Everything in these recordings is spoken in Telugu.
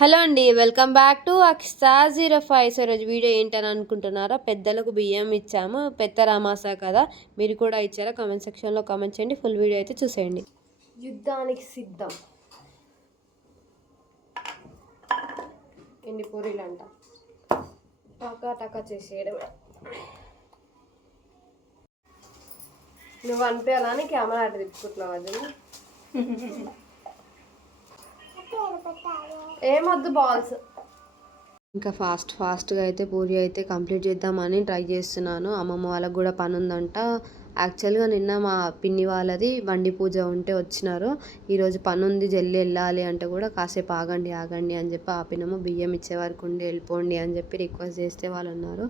హలో అండి, welcome back to Aksta05. So ఈరోజు వీడియో ఏంటని అనుకుంటున్నారా? పెద్దలకు బియ్యం ఇచ్చాము, పెద్ద రామాసా కదా, మీరు కూడా ఇచ్చారా? కామెంట్ సెక్షన్లో కామెంట్ చేయండి. ఫుల్ వీడియో అయితే చూసేయండి. యుద్ధానికి సిద్ధం. ఎన్ని పూరీలు అంట, టకా టకా చేసేయడమే. నువ్వు అనిపించాలని కెమెరా అటు తిప్పుకుంటున్నావు అది. ఏమొద్దు బాల్స్. ఇంకా ఫాస్ట్గా అయితే పూరి అయితే కంప్లీట్ చేద్దామని ట్రై చేస్తున్నాను. అమ్మమ్మ వాళ్ళకి కూడా పని ఉందంట. యాక్చువల్గా నిన్న మా పిన్ని వాళ్ళది బండి పూజ ఉంటే వచ్చినారు. ఈరోజు పని ఉంది, జల్లి వెళ్ళాలి అంటే కూడా కాసేపు ఆగండి అని చెప్పి ఆపినాము. బియ్యం ఇచ్చే వరకు ఉండి వెళ్ళిపోండి అని చెప్పి రిక్వెస్ట్ చేస్తే వాళ్ళు ఉన్నారు.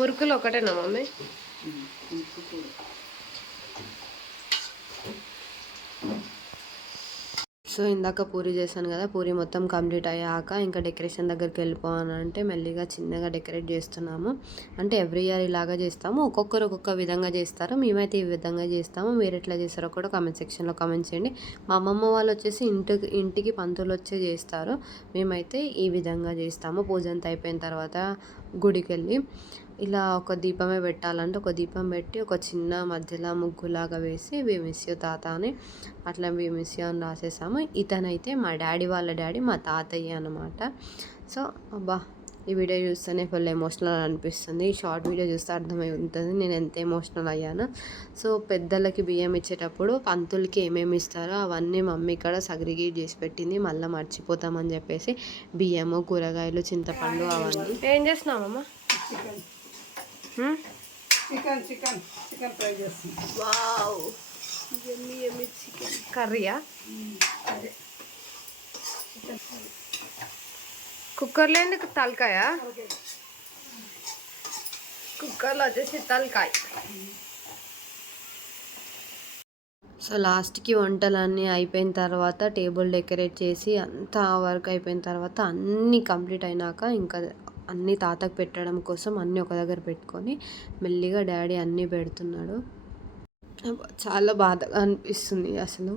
మురుకులు ఒకటేనా మమ్మీ? సో ఇందాక పూరి చేశాను కదా, పూరి మొత్తం కంప్లీట్ అయ్యాక ఇంకా డెకరేషన్ దగ్గరికి వెళ్ళిపోవాలంటే మెల్లిగా చిన్నగా డెకరేట్ చేస్తున్నాము. అంటే ఎవ్రీ ఇయర్ ఇలాగా చేస్తాము, ఒక్కొక్కరు ఒక్కొక్క విధంగా చేస్తారు. మేమైతే ఈ విధంగా చేస్తాము. మీరు ఎట్లా చేస్తారో కూడా కామెంట్ సెక్షన్లో కామెంట్ చేయండి. మా అమ్మమ్మ వాళ్ళు వచ్చేసి ఇంటికి పంతులు వచ్చే చేస్తారు. మేమైతే ఈ విధంగా చేస్తాము. పూజ అంతా అయిపోయిన తర్వాత గుడికి వెళ్ళి ఇలా ఒక దీపమే పెట్టాలంటే ఒక దీపం పెట్టి ఒక చిన్న మధ్యలో ముగ్గులాగా వేసి వి మిస్ యూ తాత అని అట్లా వి మిస్ యూ అని రాసేసాము. ఇతనైతే మా డాడీ వాళ్ళ డాడీ, మా తాతయ్య అనమాట. సో అబ్బా, ఈ వీడియో చూస్తేనే ఫుల్ ఎమోషనల్ అనిపిస్తుంది. ఈ షార్ట్ వీడియో చూస్తే అర్థమై ఉంటుంది నేను ఎంత ఎమోషనల్ అయ్యాను. సో పెద్దలకి బియ్యం ఇచ్చేటప్పుడు పంతులకి ఏమేమి ఇస్తారో అవన్నీ మమ్మీ ఇక్కడ సగ్రిగేట్ చేసి పెట్టింది. మళ్ళీ మర్చిపోతామని చెప్పేసి బియ్యము, కూరగాయలు, చింతపండు అవన్నీ. ఏం చేస్తున్నామమ్మా? చికెన్ ఫ్రై చేస్తుంది. వావ్, యమ్మీ చికెన్ కర్రీయా? అదే కుక్కర్లో ఎందుకు తలకాయ? కుక్కర్లో వచ్చేసి తలకాయ. సో లాస్ట్కి వంటలన్నీ అయిపోయిన తర్వాత టేబుల్ డెకరేట్ చేసి అంతా వర్క్ అయిపోయిన తర్వాత అన్నీ కంప్లీట్ అయినాక ఇంకా అన్నీ తాతకు పెట్టడం కోసం అన్నీ ఒక దగ్గర పెట్టుకొని మెల్లిగా డాడీ అన్నీ పెడుతున్నాడు. చాలా బాధగా అనిపిస్తుంది అసలు.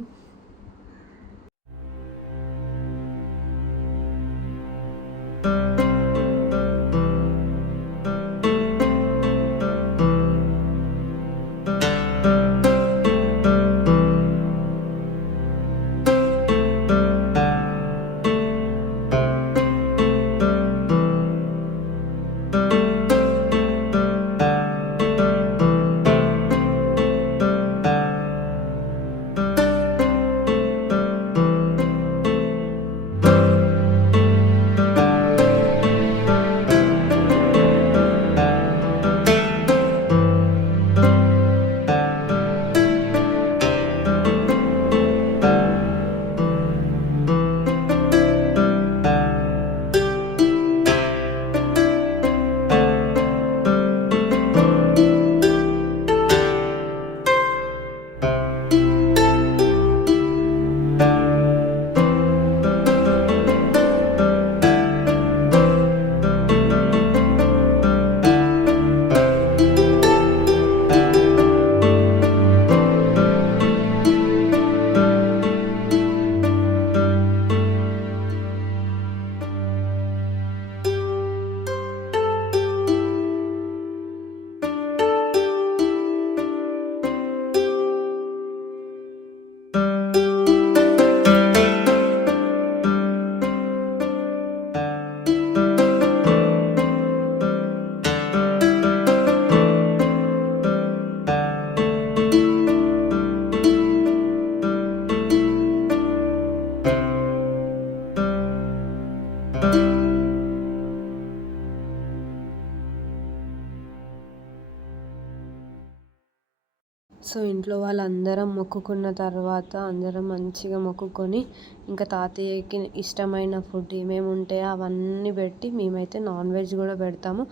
సో ఇంట్లో వాళ్ళందరం మొక్కుకున్న తర్వాత అందరం మంచిగా మొక్కుకొని ఇంకా తాతయ్యకి ఇష్టమైన ఫుడ్ ఏమేమి ఉంటాయో అవన్నీ పెట్టి మేమైతే నాన్ వెజ్ కూడా పెడతాము.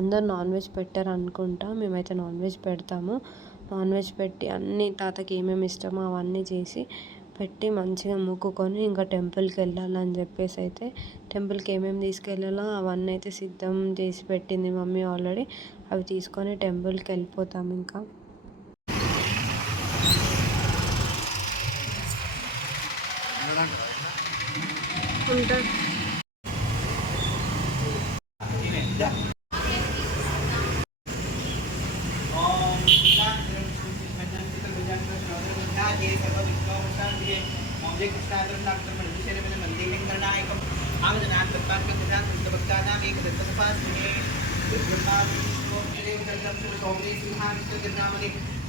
అందరు నాన్ వెజ్ పెట్టారు అనుకుంటా, మేమైతే నాన్ వెజ్ పెడతాము. నాన్ వెజ్ పెట్టి అన్నీ తాతకి ఏమేమి ఇష్టమో అవన్నీ చేసి పెట్టి మంచిగా మొక్కుకొని ఇంకా టెంపుల్కి వెళ్ళాలని చెప్పేసి అయితే టెంపుల్కి ఏమేమి తీసుకెళ్ళాలో అవన్నీ అయితే సిద్ధం చేసి పెట్టింది మమ్మీ ఆల్రెడీ. అవి తీసుకొని టెంపుల్కి వెళ్ళిపోతాం ఇంకా. ఉంటా.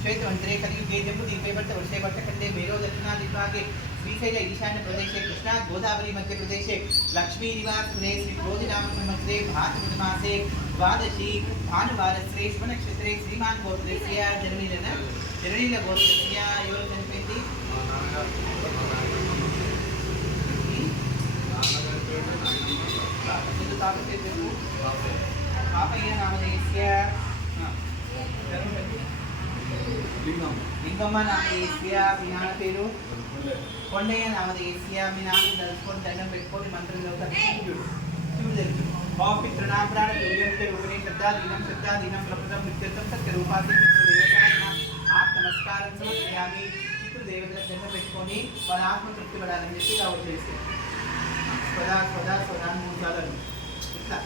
श्वेतवंतरे कलियुगे जम्बूद्वीपे वर्षे वर्षखंडे मेरो दक्षिणादिग्भागे श्रीशैल ईशान्य प्रदेशे कृष्णा गोदावरी मध्य प्रदेशे लक्ष्मी निवासपुरे श्री क्रोधिनाम संवत्सरे भाद्रपदमासे द्वादशी भानुवारस्रे शुभनक्षत्रे श्रीमान् गोत्रस्य जननील गोत्रस्य ఎవరు చనిపోయింది పాపయ్య నామధేయస్య లింగమ్మ నామధేయస్య మీ నాన్న పేరు కొండయ్య నామధేయస్య మీ నాన్న తలుచుకొని దండం పెట్టుకొని మంత్రం చదువుతారు శివుడు తెలుసు పితృనాం ప్రాణ రూపిణి శబ్దాదీనం ప్రపదం నిత్యర్థం సత్యరూపాది పితృదేవతాయ ఆత్మ నమస్కారం సమర్పయామి పితృదేవతల దండం పెట్టుకొని వాళ్ళ ఆత్మ తృప్తి పడాలని చెప్పి ఇలా వచ్చేసి స్వదా 3 సార్లు ఇట్లా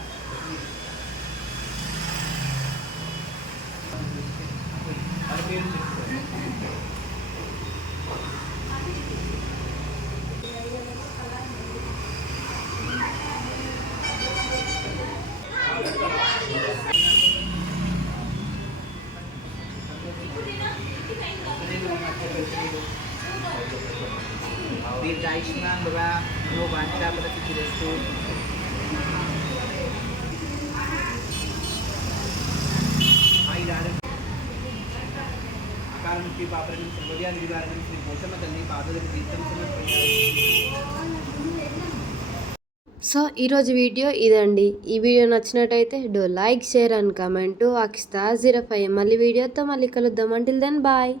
వాళ్ళ పేరు దీర్ఘాయుష్మాన్ భవ మనో వాంఛాఫలసిద్ధిరస్తు అకాలముక్తి పాపరణం సర్వవ్యాధి నివారణం శ్రీ పోషమ్మ తల్లి పాదలకు తీర్థం సమర్పయామి. సో ఈరోజు వీడియో ఇదండి. ఈ వీడియో నచ్చినట్టయితే do like, share and comment. Akshita 05. మళ్ళీ వీడియోతో మళ్ళీ కలుద్దాం. Until then bye.